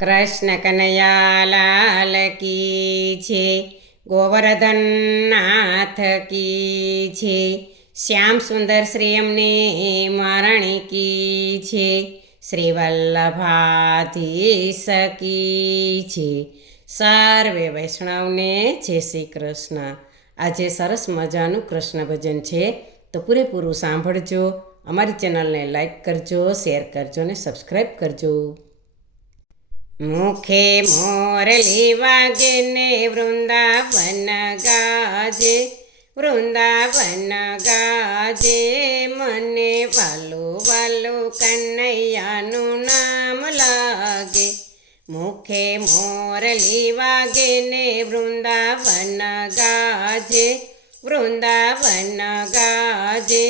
કૃષ્ણ કનૈયા લાલ કી છે, ગોવર્ધન નાથ કી છે, શ્યામ સુંદર શ્રી અમને મારણી કી છે, શ્રી વલ્લભાધીશ કી છે. સર્વે વૈષ્ણવને જય શ્રી કૃષ્ણ. આજે સરસ મજાનું કૃષ્ણ ભજન છે, તો પૂરેપૂરું સાંભળજો. અમારી ચેનલને લાઈક કરજો, શેર કરજો ને સબસ્ક્રાઈબ કરજો. મુખે મોરલી વાગે ને વૃંદાવન ગાજે, વૃંદાવન ગાજે, મને વાલું વાલું કનૈયાનું નામ લાગે. મુખે મોરલી વાગે ને વૃંદાવન ગાજે, વૃંદાવન ગાજે,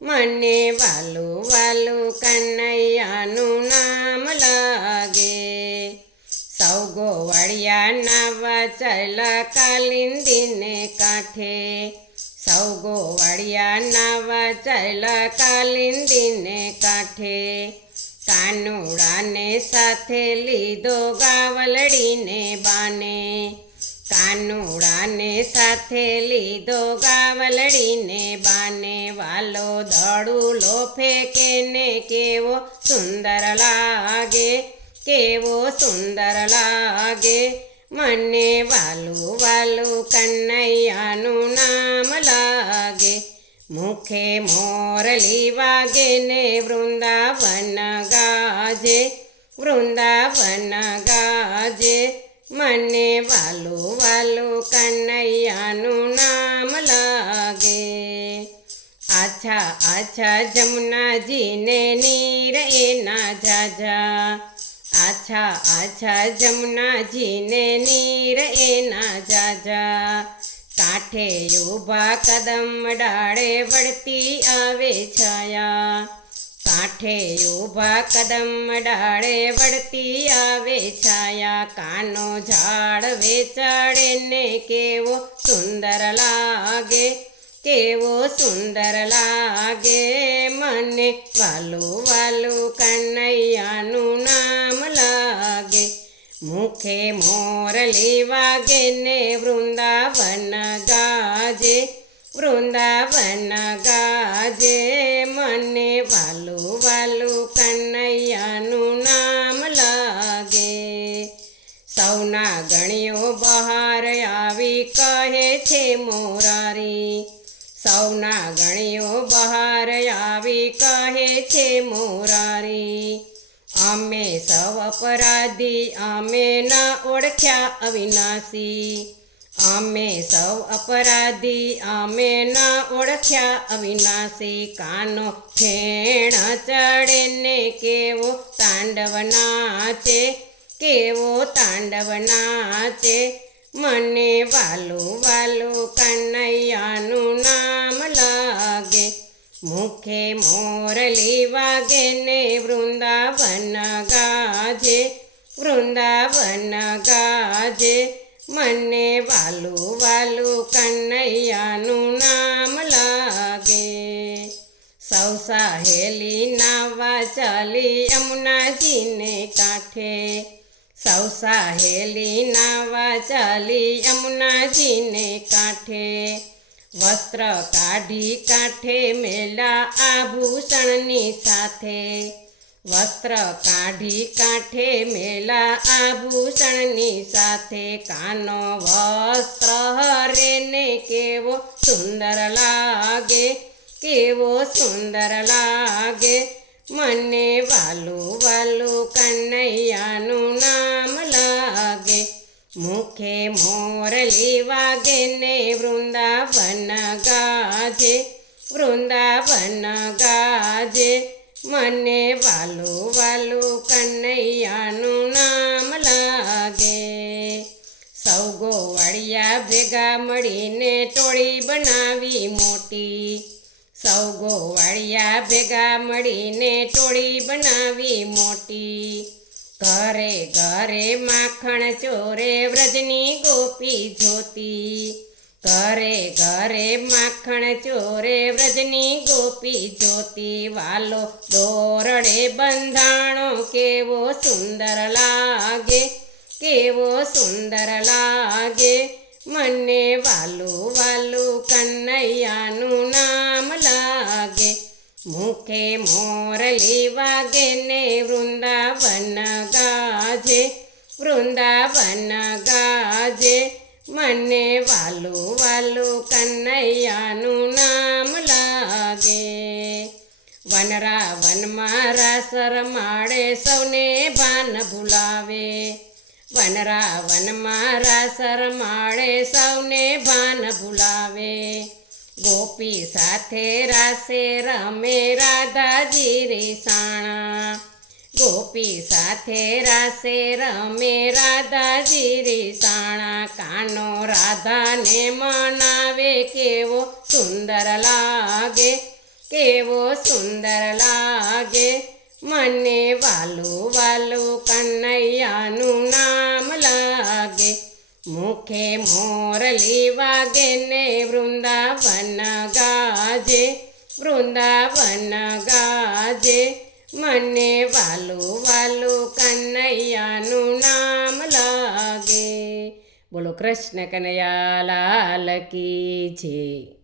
મને વાલું વાલું કનૈયાનું નામ લાગે. સૌ ગોવાળિયાના વચલ કાલિંદીને કાંઠે, સૌ ગોવાળિયાના વચલ કાલિંદીને કાંઠે, કાનુડાને સાથે લીધો ગાવલડીને બાને, કાનુડાને સાથે લીધો ગાવલડીને બાને, વાલો દડુલો ફેંકે ને કેવો સુંદર લાગે, કેવો સુંદર લાગે, મને વાલું વાલું કનૈયાનું નામ લાગે. મુખે મોરલી વાગે ને વૃંદાવન ગાજે, વૃંદાવન ગાજે, મને વાલું વાલું કનૈયાનું નામ લાગે. આછા આછા જમુનાજીને નીર એના ઝાઝા, આછા આછા જમુનાજીને નીર એના ઝાઝા, કાંઠે ઊભા કદમ ડાળે વળતી આવે છાયા, કાંઠે ઊભા કદમ ડાળે વળતી આવે છાયા, કાનો ઝાડ વેચાડે ને કેવો સુંદર લાગે, કેવો સુંદર લાગે, મને વાલું વાલું કનૈયાનું નામ લાગે. મુખે મોરલી વાગે ને વૃંદાવન ગાજે, વૃંદાવન ગાજે, મને વાલું વાલું કનૈયાનું નામ લાગે. સૌના ગણ્યો બહાર આવી કહે છે મોરારી, સૌના ગણ્યો બહાર આવી કહે છે મોરારી, અમે સૌ અપરાધી અમે ન ઓળખ્યા અવિનાશી, અમે સૌ અપરાધી અમે ન ઓળખ્યા અવિનાશી, કાનો ફેણ ચડે ને કેવો તાંડવ નાચે, કેવો તાંડવ નાચે, મને વાલું વાલું કનૈયાનું નામ લાગે. મુખે મોરલી વાગે ને વૃંદાવન ગાજે, વૃંદાવન ગાજે, મને વાલું વાલું કનૈયાનું નામ લાગે. સૌ સહેલી નાવા ચાલી યમુનાજીને કાંઠે, સૌ સહેલી નાવા ચાલી યમુનાજીને કાંઠે, વસ્ત્ર કાઢી કાંઠે મેલા આભૂષણની સાથે, વસ્ત્ર કાઢી કાંઠે મેલા આભૂષણની સાથે, કાનો વસ્ત્ર હરે ને કેવો સુંદર લાગે, કેવો સુંદર લાગે, મને વાલું વાલું કનૈયાનું નામ લાગે. મુખે મોરલી વાગે ને વૃંદાવન ગાજે, વૃંદાવન ગાજે, મને વાલું વાલું કનૈયાનું નામ લાગે. સૌ ગોવાળિયા ભેગા મળીને ટોળી બનાવી મોટી, સૌ ગોવાળિયા ભેગા મળીને ટોળી બનાવી મોટી, ઘરે ઘરે માખણ ચોરે વ્રજની ગોપી જોતી, ઘરે ઘરે માખણ ચોરે વ્રજની ગોપી જોતી, વાલો દોરડે બંધાણો કેવો સુંદર લાગે, કેવો સુંદર લાગે, મને વાલું વાલું કનૈયાનું નામ લાગે. મુખે મોરલી વાગે ને વૃંદાવન ગાજે, વૃંદાવન ગાજે, મને વાલું વાલું કનૈયાનું નામ લાગે. વનરાવનમાં રાસ રમાડે, સૌને ભાન ભૂલાવે. વનરાવનમાં રાસ રમાડે, સૌને ભાન ભૂલાવે. ગોપી સાથે રાસે રમે, રાધાજી રીસાણા. ગોપી સાથે રાસે રમે, રાધાજી રીસાણા. કાનો રાધાને મનાવે, કેવો સુંદર લાગે, કેવો સુંદર લાગે, મને વાલું વાલું કનૈયાનું નામ લાગે. મુખે મોરલી વાગે ને વૃંદાવન ગાજે, વૃંદાવન ગાજે, મને વાલું વાલું કનૈયાનું નામ લાગે. બોલો કૃષ્ણ કનૈયા લાલ કી જય.